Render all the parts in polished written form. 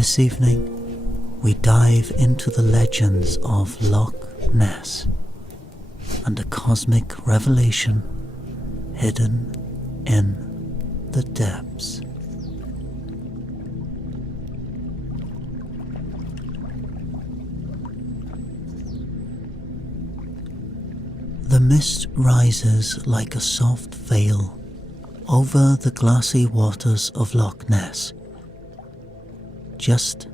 This evening, we dive into the legends of Loch Ness and a cosmic revelation hidden in the depths. The mist rises like a soft veil over the glassy waters of Loch Ness, just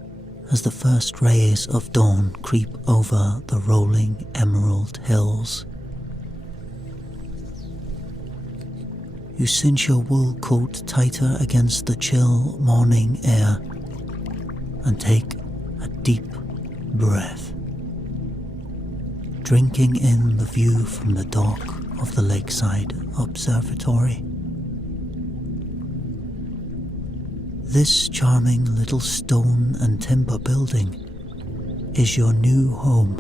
as the first rays of dawn creep over the rolling emerald hills. You cinch your wool coat tighter against the chill morning air and take a deep breath, drinking in the view from the dock of the lakeside observatory. This charming little stone and timber building is your new home,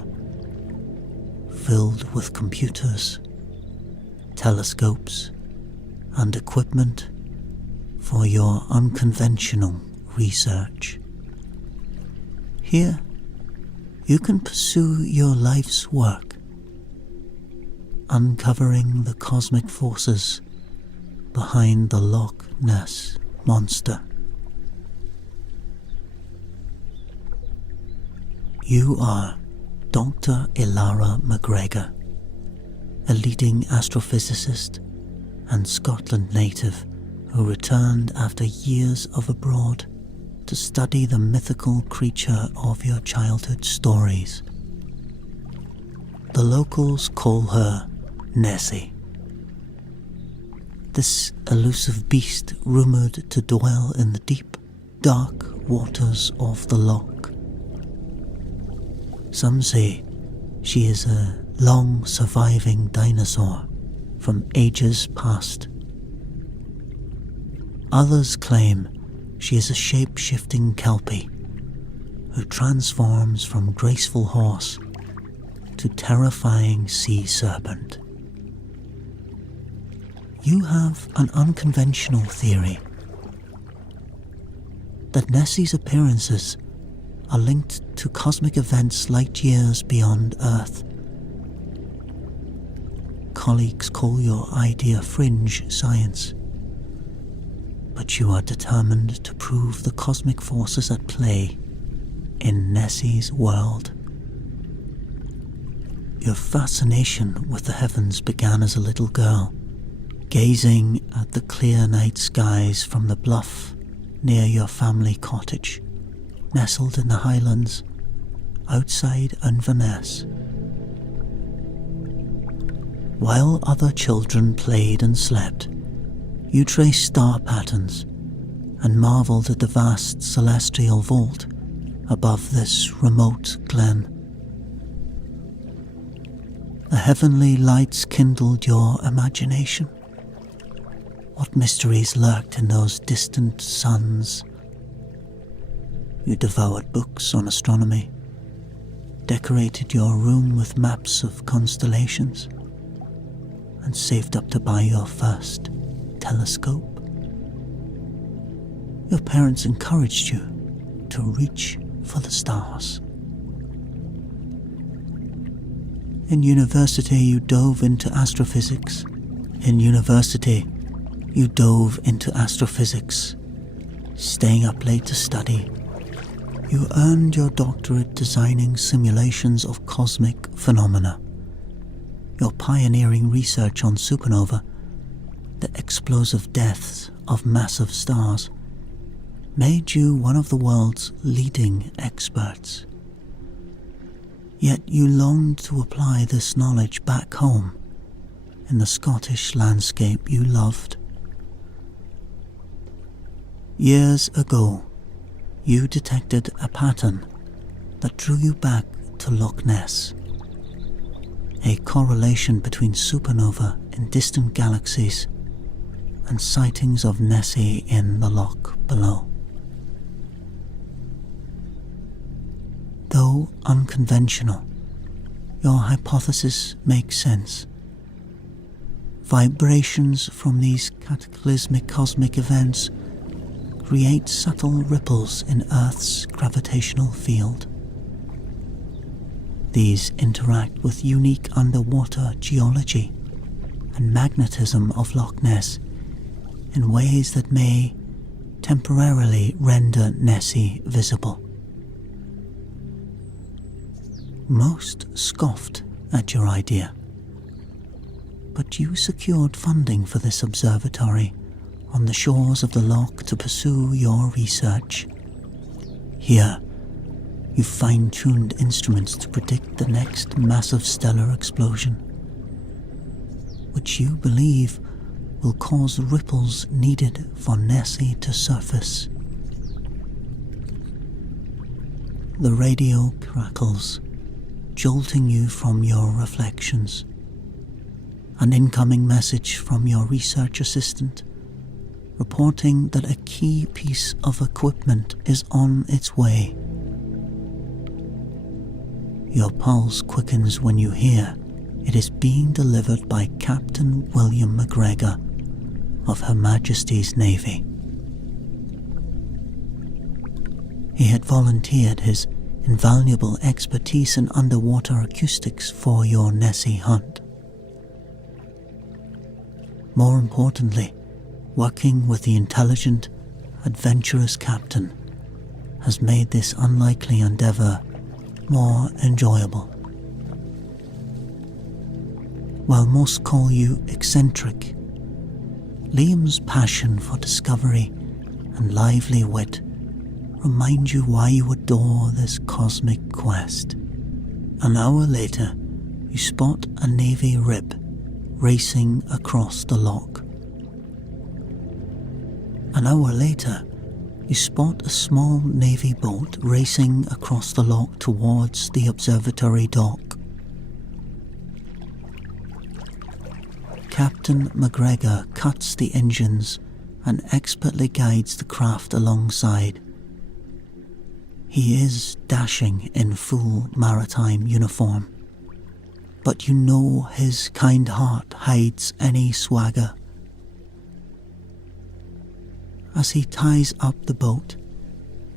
filled with computers, telescopes, and equipment for your unconventional research. Here, you can pursue your life's work, uncovering the cosmic forces behind the Loch Ness monster. You are Dr. Ilara McGregor, a leading astrophysicist and Scotland native who returned after years of abroad to study the mythical creature of your childhood stories. The locals call her Nessie. This elusive beast rumoured to dwell in the deep, dark waters of the loch. Some say she is a long-surviving dinosaur from ages past. Others claim she is a shape-shifting kelpie who transforms from graceful horse to terrifying sea serpent. You have an unconventional theory that Nessie's appearances are linked to cosmic events light years beyond Earth. Colleagues call your idea fringe science, but you are determined to prove the cosmic forces at play in Nessie's world. Your fascination with the heavens began as a little girl, gazing at the clear night skies from the bluff near your family cottage, nestled in the highlands outside Inverness. While other children played and slept, you traced star patterns and marvelled at the vast celestial vault above this remote glen. The heavenly lights kindled your imagination. What mysteries lurked in those distant suns? You devoured books on astronomy, decorated your room with maps of constellations, and saved up to buy your first telescope. Your parents encouraged you to reach for the stars. In university, you dove into astrophysics. Staying up late to study. You earned your doctorate designing simulations of cosmic phenomena. Your pioneering research on supernova, the explosive deaths of massive stars, made you one of the world's leading experts. Yet you longed to apply this knowledge back home in the Scottish landscape you loved. Years ago, you detected a pattern that drew you back to Loch Ness, a correlation between supernova in distant galaxies and sightings of Nessie in the loch below. Though unconventional, your hypothesis makes sense. Vibrations from these cataclysmic cosmic events create subtle ripples in Earth's gravitational field. These interact with unique underwater geology and magnetism of Loch Ness in ways that may temporarily render Nessie visible. Most scoffed at your idea, but you secured funding for this observatory on the shores of the loch to pursue your research. Here, you fine-tuned instruments to predict the next massive stellar explosion, which you believe will cause ripples needed for Nessie to surface. The radio crackles, jolting you from your reflections. An incoming message from your research assistant, reporting that a key piece of equipment is on its way. Your pulse quickens when you hear it is being delivered by Captain William McGregor of Her Majesty's Navy. He had volunteered his invaluable expertise in underwater acoustics for your Nessie hunt. More importantly, working with the intelligent, adventurous captain has made this unlikely endeavor more enjoyable. While most call you eccentric, Liam's passion for discovery and lively wit remind you why you adore this cosmic quest. An hour later, you spot a Navy rib racing across the loch. An hour later, you spot a small Navy boat racing across the loch towards the observatory dock. Captain McGregor cuts the engines and expertly guides the craft alongside. He is dashing in full maritime uniform, but you know his kind heart hides any swagger. As he ties up the boat,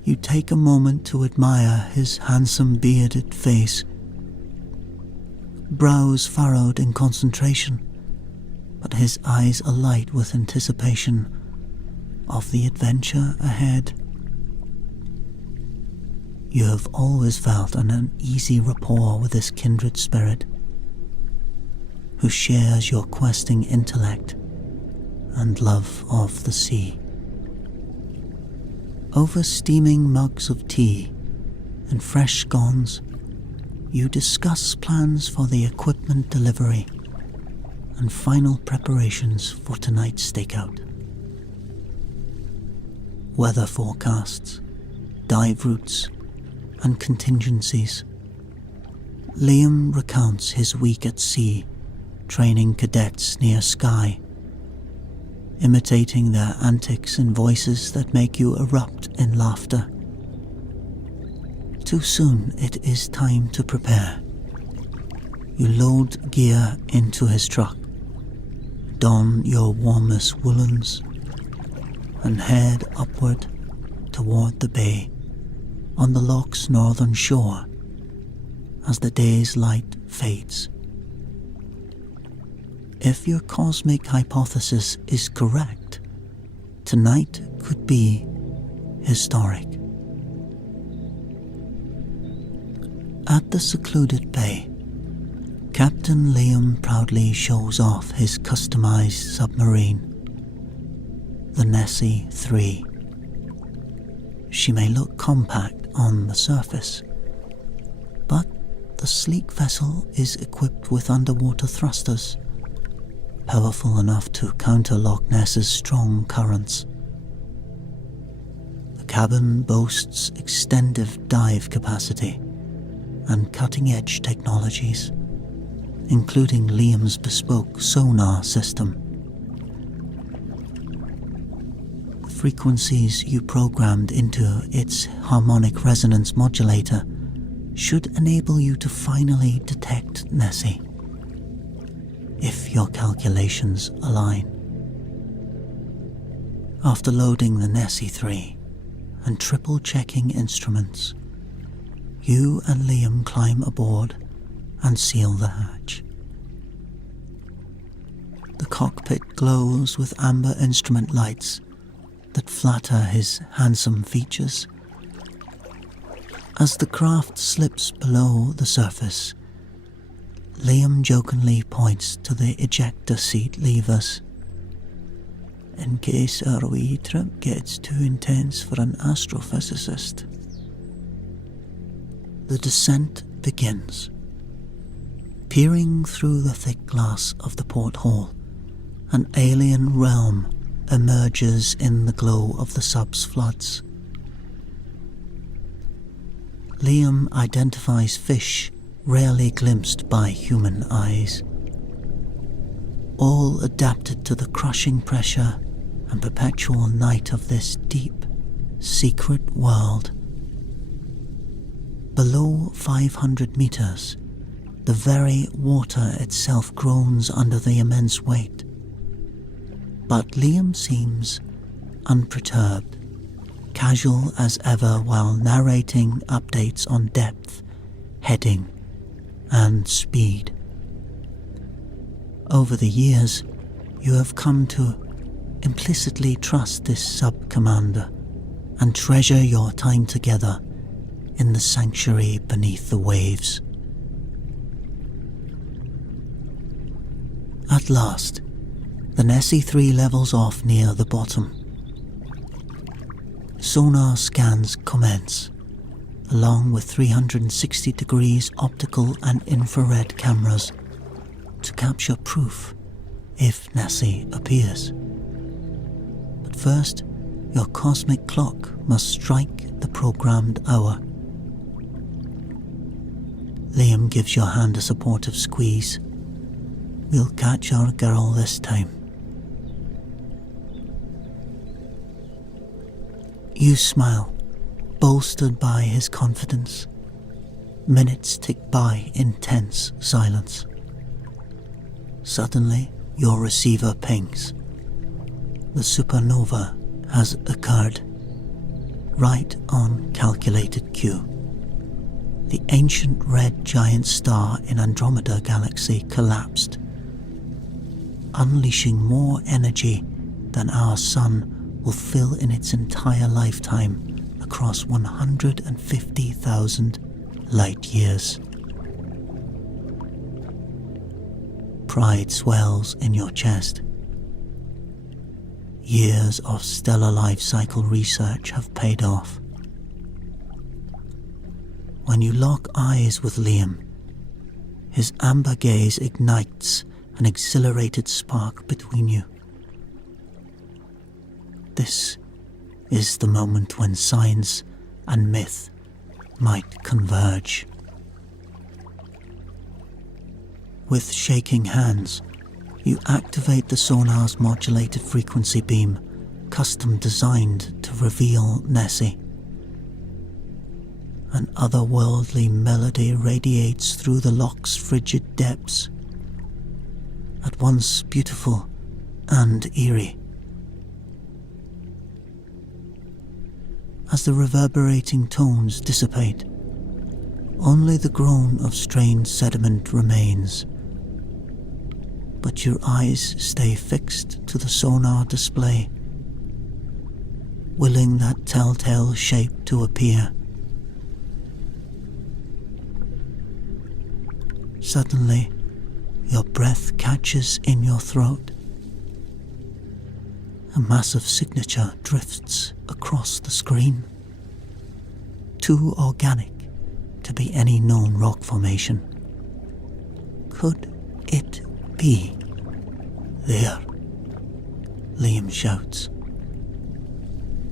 you take a moment to admire his handsome bearded face, brows furrowed in concentration, but his eyes alight with anticipation of the adventure ahead. You have always felt an uneasy rapport with this kindred spirit, who shares your questing intellect and love of the sea. Over steaming mugs of tea and fresh scones, you discuss plans for the equipment delivery and final preparations for tonight's stakeout. Weather forecasts, dive routes, and contingencies. Liam recounts his week at sea, training cadets near Skye, imitating their antics and voices that make you erupt in laughter. Too soon it is time to prepare. You load gear into his truck, don your warmest woolens, and head upward toward the bay on the loch's northern shore as the day's light fades. If your cosmic hypothesis is correct, tonight could be historic. At the secluded bay, Captain Liam proudly shows off his customized submarine, the Nessie 3. She may look compact on the surface, but the sleek vessel is equipped with underwater thrusters, powerful enough to counter Loch Ness's strong currents. The cabin boasts extensive dive capacity and cutting-edge technologies, including Liam's bespoke sonar system. The frequencies you programmed into its harmonic resonance modulator should enable you to finally detect Nessie, if your calculations align. After loading the Nessie 3 and triple-checking instruments, you and Liam climb aboard and seal the hatch. The cockpit glows with amber instrument lights that flatter his handsome features. As the craft slips below the surface, Liam jokingly points to the ejector seat levers. In case our wee trip gets too intense for an astrophysicist. The descent begins. Peering through the thick glass of the porthole, an alien realm emerges in the glow of the sub's floods. Liam identifies fish rarely glimpsed by human eyes, all adapted to the crushing pressure and perpetual night of this deep, secret world. Below 500 meters, the very water itself groans under the immense weight. But Liam seems unperturbed, casual as ever while narrating updates on depth, heading, and speed. Over the years, you have come to implicitly trust this sub-commander and treasure your time together in the sanctuary beneath the waves. At last, the Nessie 3 levels off near the bottom. Sonar scans commence, along with 360 degrees optical and infrared cameras to capture proof if Nessie appears. But first, your cosmic clock must strike the programmed hour. Liam gives your hand a supportive squeeze. We'll catch our girl this time. You smile, bolstered by his confidence. Minutes tick by in tense silence. Suddenly, your receiver pings. The supernova has occurred, right on calculated cue. The ancient red giant star in Andromeda Galaxy collapsed, unleashing more energy than our sun will fill in its entire lifetime across 150,000 light years. Pride swells in your chest. Years of stellar life cycle research have paid off. When you lock eyes with Liam, his amber gaze ignites an exhilarated spark between you. This is the moment when science and myth might converge. With shaking hands, you activate the sonar's modulated frequency beam, custom designed to reveal Nessie. An otherworldly melody radiates through the loch's frigid depths, at once beautiful and eerie. As the reverberating tones dissipate, only the groan of strained sediment remains. But your eyes stay fixed to the sonar display, willing that telltale shape to appear. Suddenly, your breath catches in your throat. A massive signature drifts across the screen, too organic to be any known rock formation. Could it be? There, Liam shouts,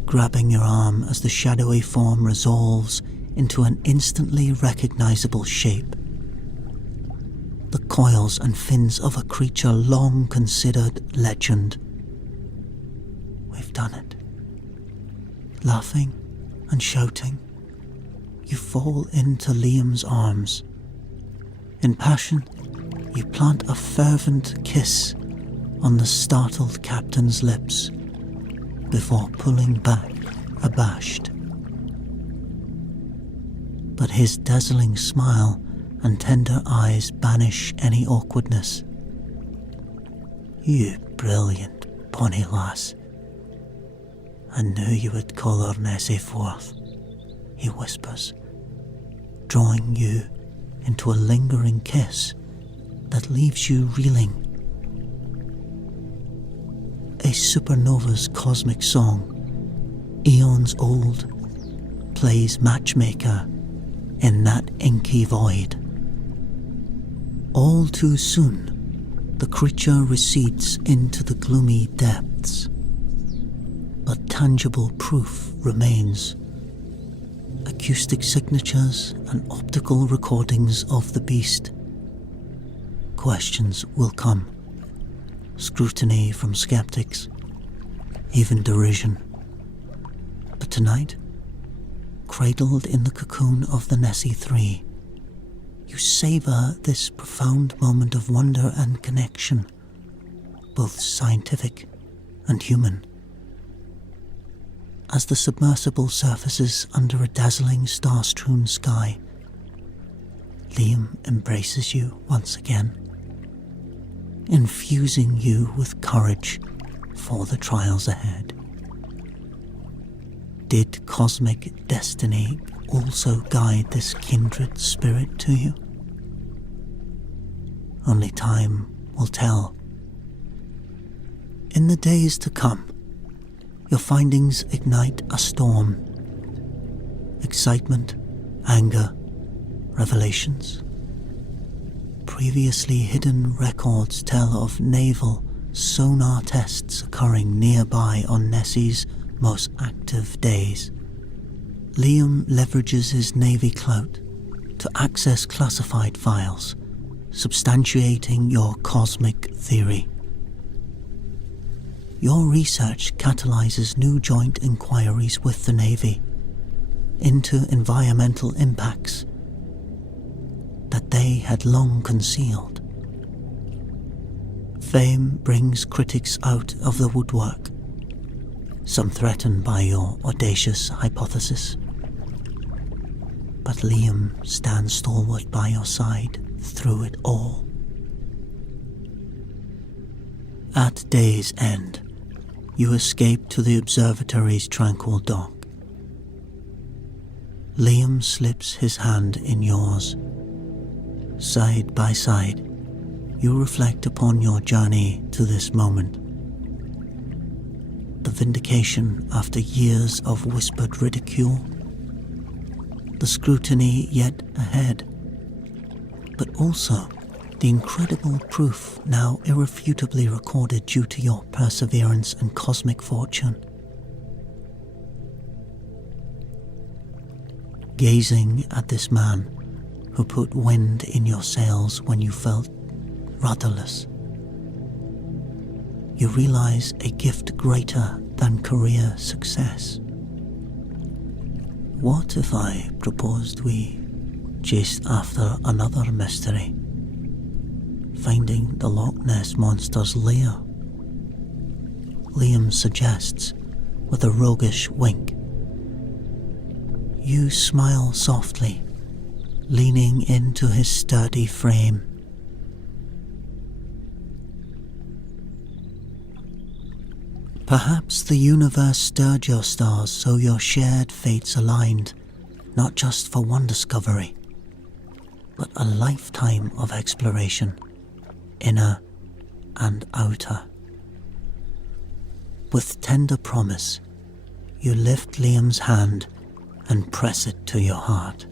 grabbing your arm as the shadowy form resolves into an instantly recognizable shape. The coils and fins of a creature long considered legend. We've done it. Laughing and shouting, you fall into Liam's arms. In passion, you plant a fervent kiss on the startled captain's lips. before pulling back, abashed. But his dazzling smile and tender eyes banish any awkwardness. "You brilliant bonny lass. I knew you would call our Nessie forth," he whispers, drawing you into a lingering kiss that leaves you reeling. A supernova's cosmic song, eons old, plays matchmaker in that inky void. All too soon, the creature recedes into the gloomy depths, but tangible proof remains. Acoustic signatures and optical recordings of the beast. Questions will come, scrutiny from skeptics, even derision. But tonight, cradled in the cocoon of the Nessie 3, you savor this profound moment of wonder and connection, both scientific and human. As the submersible surfaces under a dazzling star-strewn sky, Liam embraces you once again, infusing you with courage for the trials ahead. Did cosmic destiny also guide this kindred spirit to you? Only time will tell. In the days to come, your findings ignite a storm. Excitement, anger, revelations. Previously hidden records tell of naval sonar tests occurring nearby on Nessie's most active days. Liam leverages his Navy clout to access classified files, substantiating your cosmic theory. Your research catalyzes new joint inquiries with the Navy into environmental impacts that they had long concealed. Fame brings critics out of the woodwork, some threatened by your audacious hypothesis. But Liam stands stalwart by your side through it all. At day's end, you escape to the observatory's tranquil dock. Liam slips his hand in yours. Side by side, you reflect upon your journey to this moment. The vindication after years of whispered ridicule, the scrutiny yet ahead, but also the incredible proof now irrefutably recorded due to your perseverance and cosmic fortune. Gazing at this man who put wind in your sails when you felt rudderless, you realize a gift greater than career success. What if I proposed we chased after another mystery, finding the Loch Ness monster's lair? Liam suggests with a roguish wink. You smile softly, leaning into his sturdy frame. Perhaps the universe stirred your stars so your shared fates aligned, not just for one discovery, but a lifetime of exploration, inner and outer. With tender promise, you lift Liam's hand and press it to your heart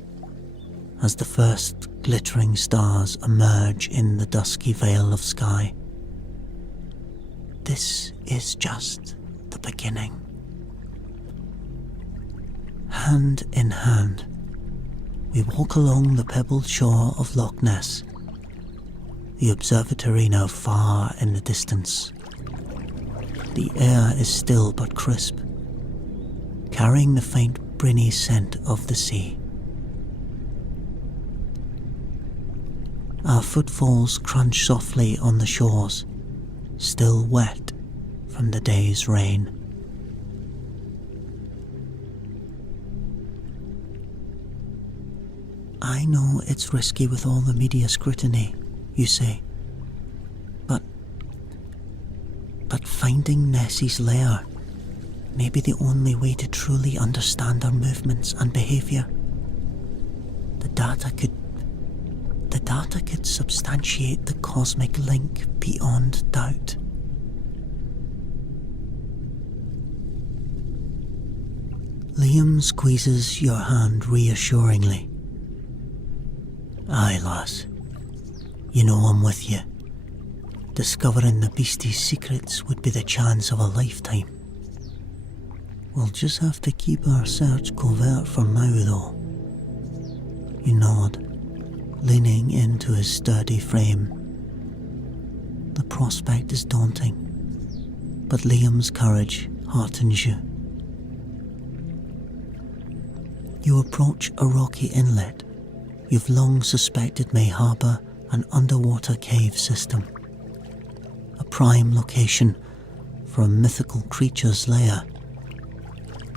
as the first glittering stars emerge in the dusky veil of sky. This is just the beginning. Hand in hand, we walk along the pebbled shore of Loch Ness, the observatory now far in the distance. The air is still but crisp, carrying the faint briny scent of the sea. Our footfalls crunch softly on the shores, still wet from the day's rain. I know it's risky with all the media scrutiny, you say. But finding Nessie's lair may be the only way to truly understand her movements and behaviour. The data could substantiate the cosmic link beyond doubt. Liam squeezes your hand reassuringly. Aye, lass. You know I'm with you. Discovering the beastie's secrets would be the chance of a lifetime. We'll just have to keep our search covert for now, though. You nod, leaning into his sturdy frame. The prospect is daunting, but Liam's courage heartens you. You approach a rocky inlet you've long suspected may harbour an underwater cave system. A prime location for a mythical creature's lair.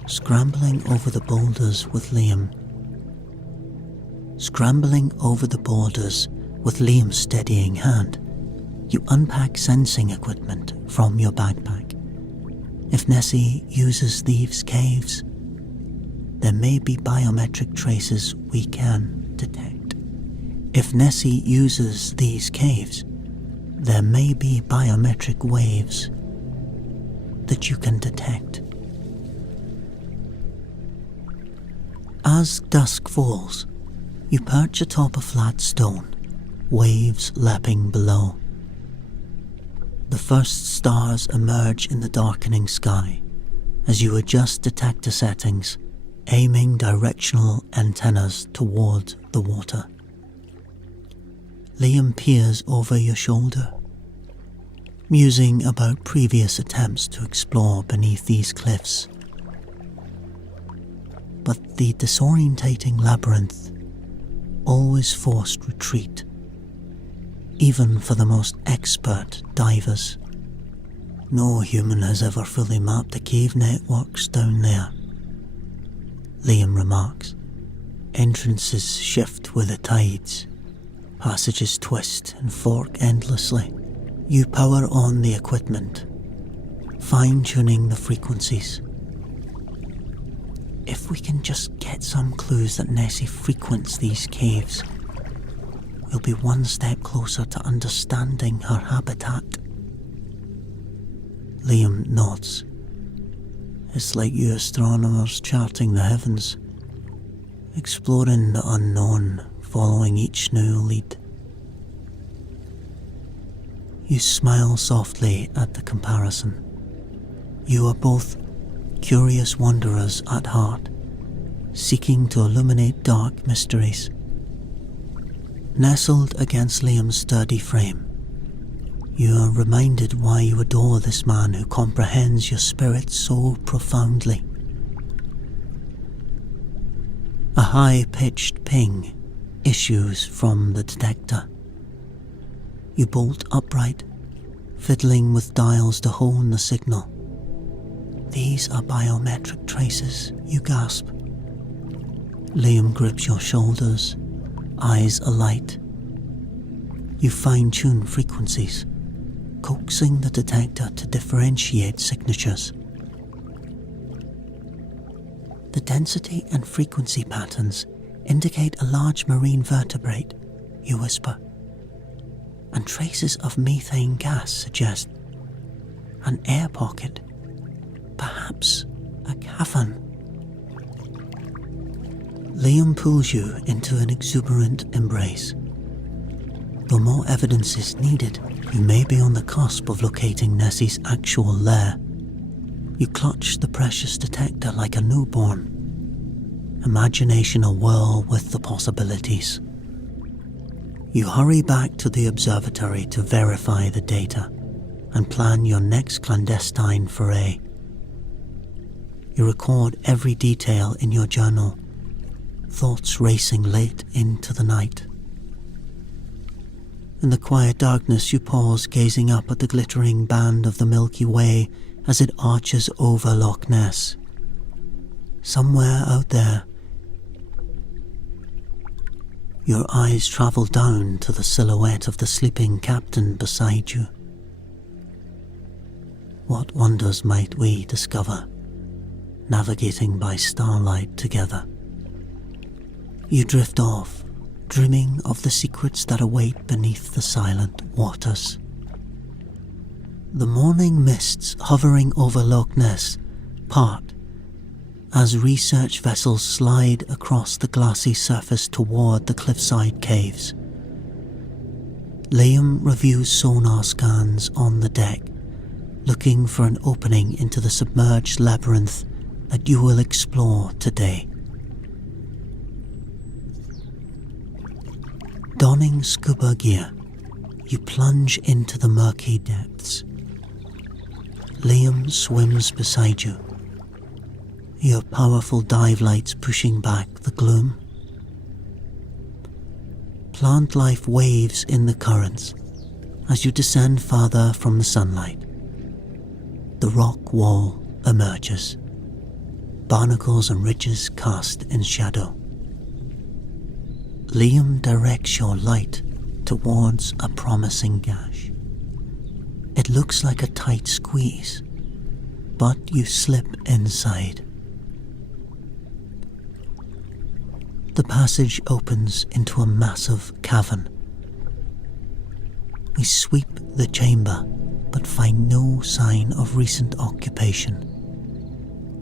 Scrambling over the boulders with Liam's steadying hand, you unpack sensing equipment from your backpack. If Nessie uses these caves, there may be biometric traces we can detect. If Nessie uses these caves, there may be biometric waves that you can detect. As dusk falls, you perch atop a flat stone, waves lapping below. The first stars emerge in the darkening sky as you adjust detector settings, aiming directional antennas toward the water. Liam peers over your shoulder, musing about previous attempts to explore beneath these cliffs. But the disorientating labyrinth always forced retreat, even for the most expert divers. No human has ever fully mapped the cave networks down there, Liam remarks. Entrances shift with the tides, passages twist and fork endlessly. You power on the equipment, fine-tuning the frequencies. If we can just get some clues that Nessie frequents these caves, we'll be one step closer to understanding her habitat. Liam nods. It's like you astronomers charting the heavens, exploring the unknown, following each new lead. You smile softly at the comparison. You are both curious wanderers at heart, seeking to illuminate dark mysteries. Nestled against Liam's sturdy frame, you are reminded why you adore this man who comprehends your spirit so profoundly. A high-pitched ping issues from the detector. You bolt upright, fiddling with dials to hone the signal. These are biometric traces, you gasp. Liam grips your shoulders, eyes alight. You fine-tune frequencies, coaxing the detector to differentiate signatures. The density and frequency patterns indicate a large marine vertebrate, you whisper, and traces of methane gas suggest an air pocket, perhaps a cavern. Liam pulls you into an exuberant embrace. Though more evidence is needed, you may be on the cusp of locating Nessie's actual lair. You clutch the precious detector like a newborn, imagination awhirl with the possibilities. You hurry back to the observatory to verify the data and plan your next clandestine foray. You record every detail in your journal, thoughts racing late into the night. In the quiet darkness, you pause, gazing up at the glittering band of the Milky Way as it arches over Loch Ness. Somewhere out there, Your eyes travel down to the silhouette of the sleeping captain beside you. What wonders might we discover, navigating by starlight together? You drift off, dreaming of the secrets that await beneath the silent waters. The morning mists hovering over Loch Ness part as research vessels slide across the glassy surface toward the cliffside caves. Liam reviews sonar scans on the deck, looking for an opening into the submerged labyrinth that you will explore today. Donning scuba gear, you plunge into the murky depths. Liam swims beside you, your powerful dive lights pushing back the gloom. Plant life waves in the currents as you descend farther from the sunlight. The rock wall emerges, barnacles and ridges cast in shadow. Liam directs your light towards a promising gash. It looks like a tight squeeze, but you slip inside. The passage opens into a massive cavern. We sweep the chamber, but find no sign of recent occupation.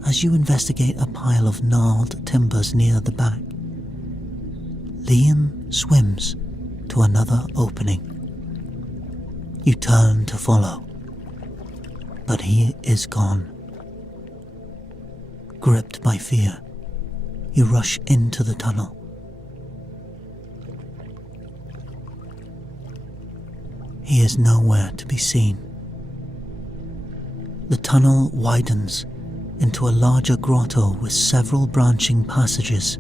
As you investigate a pile of gnarled timbers near the back, Liam swims to another opening. You turn to follow, but he is gone. Gripped by fear, you rush into the tunnel. He is nowhere to be seen. The tunnel widens into a larger grotto with several branching passages.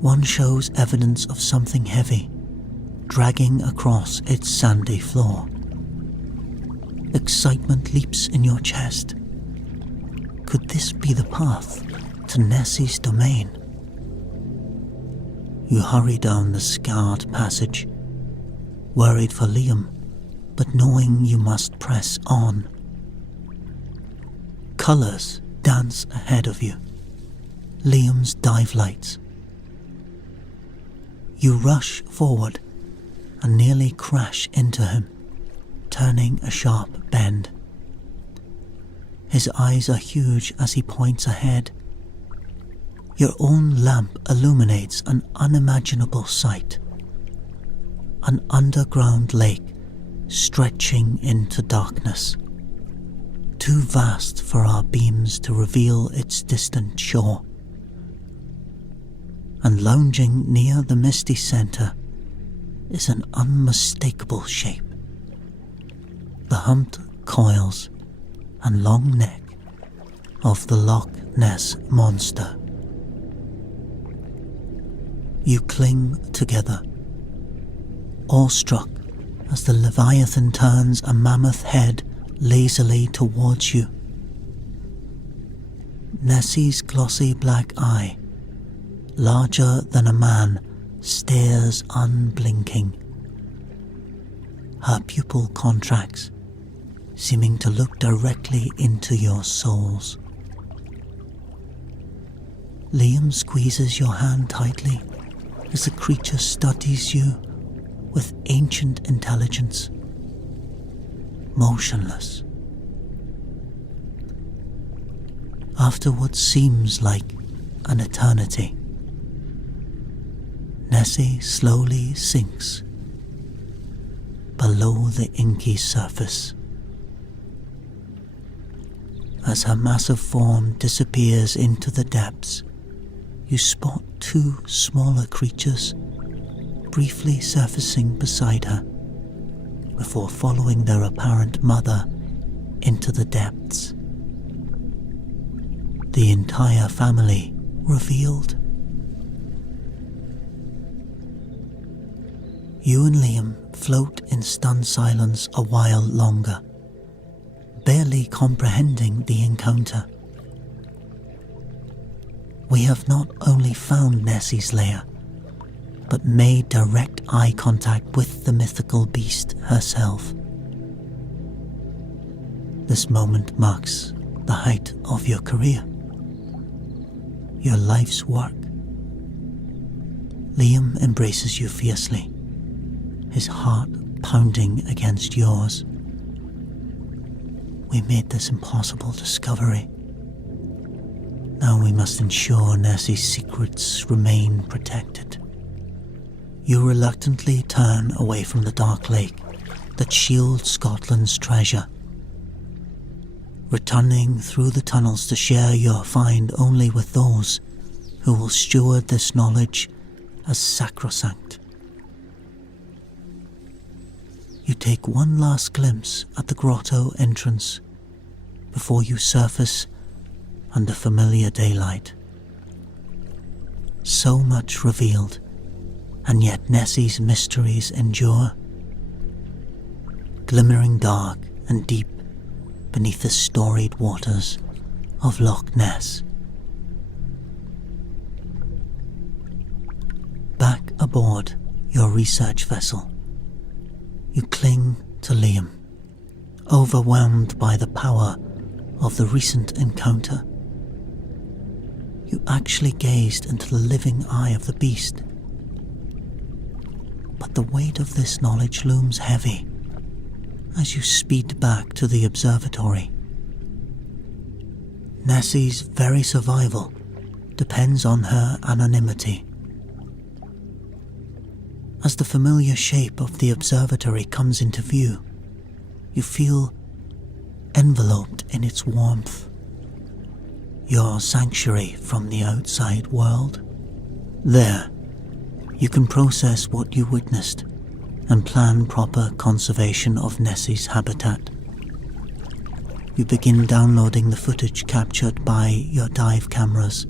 One shows evidence of something heavy dragging across its sandy floor. Excitement leaps in your chest. Could this be the path to Nessie's domain? You hurry down the scarred passage, worried for Liam, but knowing you must press on. Colours dance ahead of you, Liam's dive lights. You rush forward and nearly crash into him, turning a sharp bend. His eyes are huge as he points ahead. Your own lamp illuminates an unimaginable sight. An underground lake stretching into darkness, too vast for our beams to reveal its distant shore. And lounging near the misty centre is an unmistakable shape. The humped coils and long neck of the Loch Ness monster. You cling together, awestruck as the Leviathan turns a mammoth head lazily towards you. Nessie's glossy black eye, larger than a man, stares unblinking. Her pupil contracts, seeming to look directly into your souls. Liam squeezes your hand tightly as the creature studies you with ancient intelligence, motionless. After what seems like an eternity, Nessie slowly sinks below the inky surface. As her massive form disappears into the depths, you spot two smaller creatures briefly surfacing beside her before following their apparent mother into the depths. The entire family revealed. You and Liam float in stunned silence a while longer, barely comprehending the encounter. We have not only found Nessie's lair, but made direct eye contact with the mythical beast herself. This moment marks the height of your career, your life's work. Liam embraces you fiercely, his heart pounding against yours. We made this impossible discovery. Now we must ensure Nessie's secrets remain protected. You reluctantly turn away from the dark lake that shields Scotland's treasure, returning through the tunnels to share your find only with those who will steward this knowledge as sacrosanct. You take one last glimpse at the grotto entrance before you surface under familiar daylight. So much revealed, and yet Nessie's mysteries endure, glimmering dark and deep beneath the storied waters of Loch Ness. Back aboard your research vessel, you cling to Liam, overwhelmed by the power of the recent encounter. You actually gazed into the living eye of the beast. But the weight of this knowledge looms heavy as you speed back to the observatory. Nessie's very survival depends on her anonymity. As the familiar shape of the observatory comes into view, you feel enveloped in its warmth. Your sanctuary from the outside world. There, you can process what you witnessed and plan proper conservation of Nessie's habitat. You begin downloading the footage captured by your dive cameras.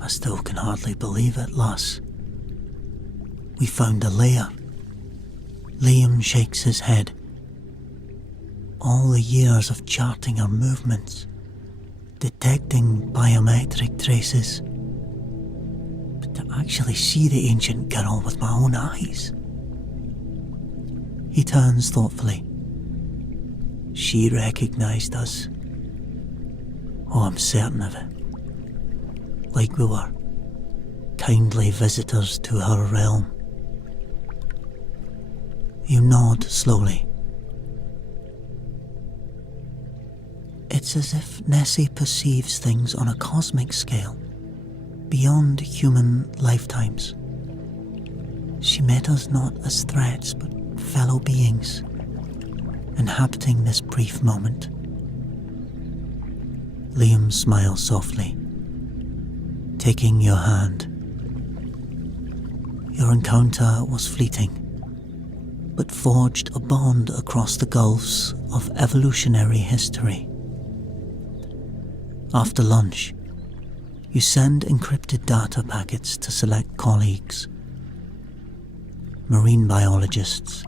I still can hardly believe it, lass. We found a lair. Liam shakes his head. All the years of charting our movements, detecting biometric traces, but to actually see the ancient girl with my own eyes. He turns thoughtfully. She recognized us. Oh, I'm certain of it. Like we were kindly visitors to her realm. You nod slowly. It's as if Nessie perceives things on a cosmic scale, beyond human lifetimes. She met us not as threats, but fellow beings, inhabiting this brief moment. Liam smiles softly, taking your hand. Your encounter was fleeting, but forged a bond across the gulfs of evolutionary history. After lunch, you send encrypted data packets to select colleagues, marine biologists,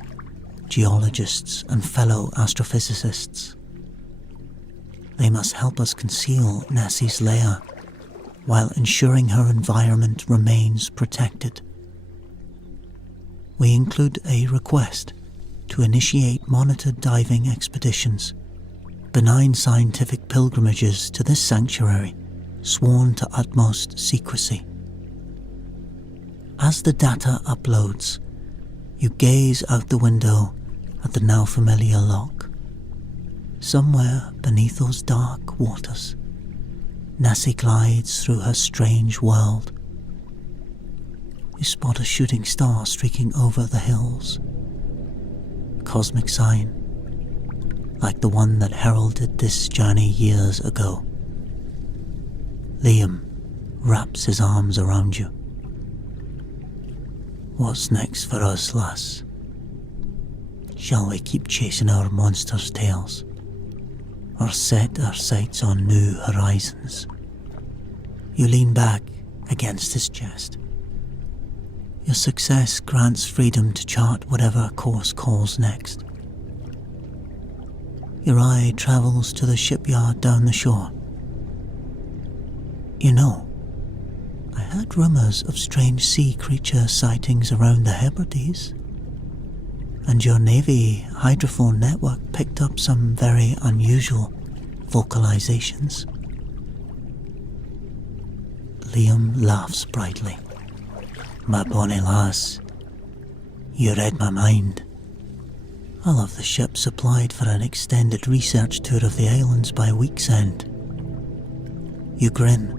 geologists, and fellow astrophysicists. They must help us conceal Nessie's lair while ensuring her environment remains protected. We include a request to initiate monitored diving expeditions, benign scientific pilgrimages to this sanctuary, sworn to utmost secrecy. As the data uploads, you gaze out the window at the now familiar loch. Somewhere beneath those dark waters, Nessie glides through her strange world. You spot a shooting star streaking over the hills. A cosmic sign, like the one that heralded this journey years ago. Liam wraps his arms around you. What's next for us, lass? Shall we keep chasing our monsters' tails, or set our sights on new horizons? You lean back against his chest. Your success grants freedom to chart whatever course calls next. Your eye travels to the shipyard down the shore. You know, I heard rumours of strange sea creature sightings around the Hebrides, and your Navy hydrophone network picked up some very unusual vocalizations. Liam laughs brightly. My bonny lass, you read my mind. I'll have the ship supplied for an extended research tour of the islands by week's end. You grin,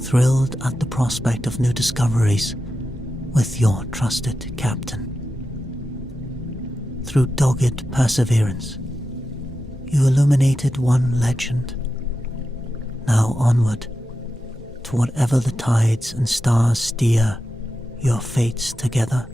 thrilled at the prospect of new discoveries with your trusted captain. Through dogged perseverance, you illuminated one legend. Now onward, to whatever the tides and stars steer your fates together.